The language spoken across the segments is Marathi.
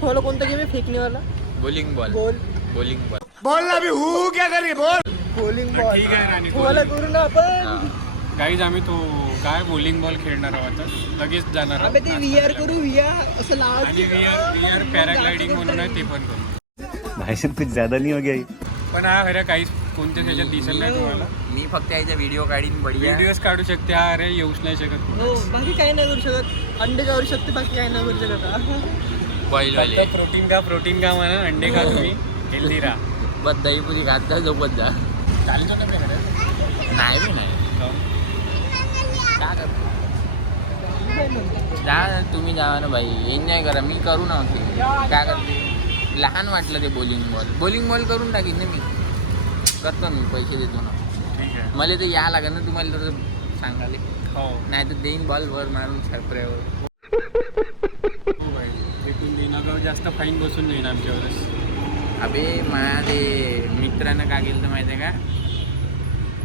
फॉलो कोणता गेम आहे फेकने वाला? Bowling ball. Bowling ball. बोल ना भी हूँ क्या करी बोल. Bowling ball. ठीक आहे राणी. तुम्हाला करू ना आपण. गाईज आम्ही तो काय बॉलिंग बॉल खेळणार आहोत आता. लगेच जाणार अबे ते VR करू VR असं आणि लावायचं. VR पॅराग्लायडिंग म्हणून आहे ते पण करू. भाई साहब कुछ ज्यादा नहीं हो गया ये. पण हा खरं काहीच कोणत्या त्याच्यात दिसत नाही तुम्हाला. मी फक्त याच्या व्हिडिओ काढीन बढिया. व्हिडिओज काढू शकते. हा अरे येऊच नाही शकत. हो बाकी काही नाही करू शकत. अंडे करू शकते बाकी काही नाही करू शकत. बॉईल वाले. प्रोटीन का म्हणा अंडे खा तुम्ही हेल्दी राहा. बस दहीपुरी खात जा झोपत जा. चालतो का मी नाही बी नाही का करतो? जा तुम्ही जावा ना भाई. एन्जॉय करा. मी करू ना होते काय करते. लहान वाटलं ते बॉलिंग बॉल करून टाकीन ना मी. करतो मी पैसे देतो ना. ठीक आहे. मला तर या लागेल ना तुम्हाला तर सांगाले. हो नाही तर देईन बॉल वर मारून छापऱ्यावर. हो भाई भेटून देईन. अगं जास्त फाईन बसून देईन आमच्यावरच. अबे माझ्या ते मित्रानं का केलं तर माहिती आहे का.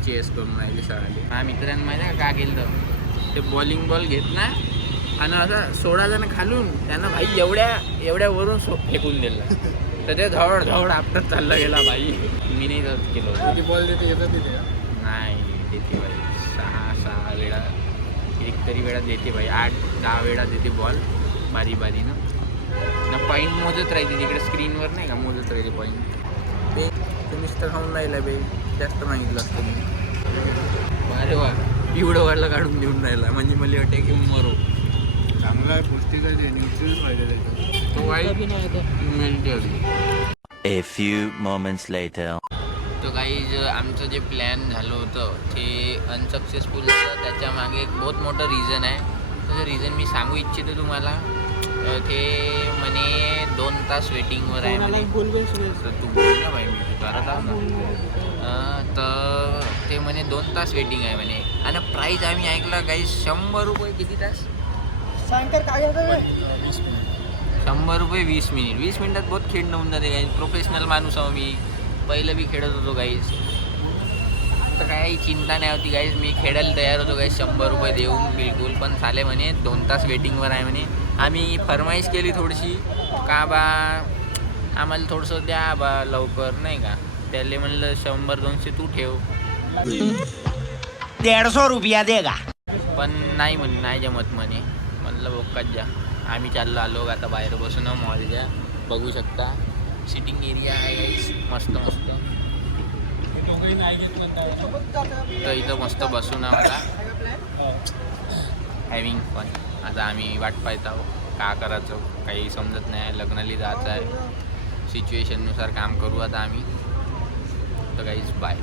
चेस करून राहिले सगळे. माझ्या मित्रानं माहिती आहे का केलं तर ते बॉलिंग बॉल घेत ना आणि असं 16 जण खालून त्यांना भाई एवढ्या वरून फेकून दिलं. तर ते धड आपटत चाललं गेला भाई. मी नाही जात केलं होतं. किती बॉल देते येतात तिथे. नाही देते भाई 6 वेळा एक तरी वेळा देते भाई. 8-10 वेळा देते बॉल बारीनं ना. पॉईंट मोजत राहते तिकडे स्क्रीनवर नाही का मोजत राहते पॉईंट. ते मिस्टर खाऊन राहिला बे. जास्त मागितलं असतं मी. अरे वा एवढं वाढलं काढून देऊन राहिला म्हणजे मला वाटते की मरो. चांगला पौष्टिक आहे. न्यूट्रिल्स पाहिजे त्याच्यात. तो वाईट A few moments later. तो काही आमचं जे प्लॅन झालं होतं ते अनसक्सेसफुल झालं. त्याच्या मागे एक बहुत मोठं रिझन आहे. त्याचं रिझन मी सांगू इच्छितो तुम्हाला. ते म्हणे 2 तास वेटिंगवर आहे म्हणे. तर तू बोल ना भाई मी करत आहो ना. तर ते म्हणे 2 तास वेटिंग आहे म्हणे. आणि प्राईज आम्ही ऐकला काही 100 रुपये. किती तास? सांगकर काय होतं 100 रुपये 20 मिनिट. 20 मिनिटात बहुत खेळणं होऊन जाते गाईज. प्रोफेशनल माणूस आहो मी. पहिलं बी खेळत होतो गाईज. तर काही चिंता नाही होती गाईज. मी खेळायला तयार होतो गाईज 100 रुपये देऊन बिलकुल. पण चाले म्हणे 2 तास वेटिंगवर आहे म्हणे. आम्ही फरमाईश केली थोडीशी का बा आम्हाला थोडंसं द्या बा लवकर नाही का. त्याला म्हणलं 100-200 तू ठेव. 150 रुपया देगा. पण नाही म्हणे नाही जमत म्हणे. म्हणलं बोकात जा. आम्ही चाललो आलो आता बाहेर बसून मॉलच्या. बघू शकता सिटिंग एरिया आहे मस्त. दोघंही नाही घेतलं तर इथं मस्त बसून आता हॅविंग फन. आता आम्ही वाट पाहत आहोत का करायचं काही समजत नाही. लग्नाला जायचं आहे. सिच्युएशननुसार काम करू आता आम्ही. तर काहीच बाय.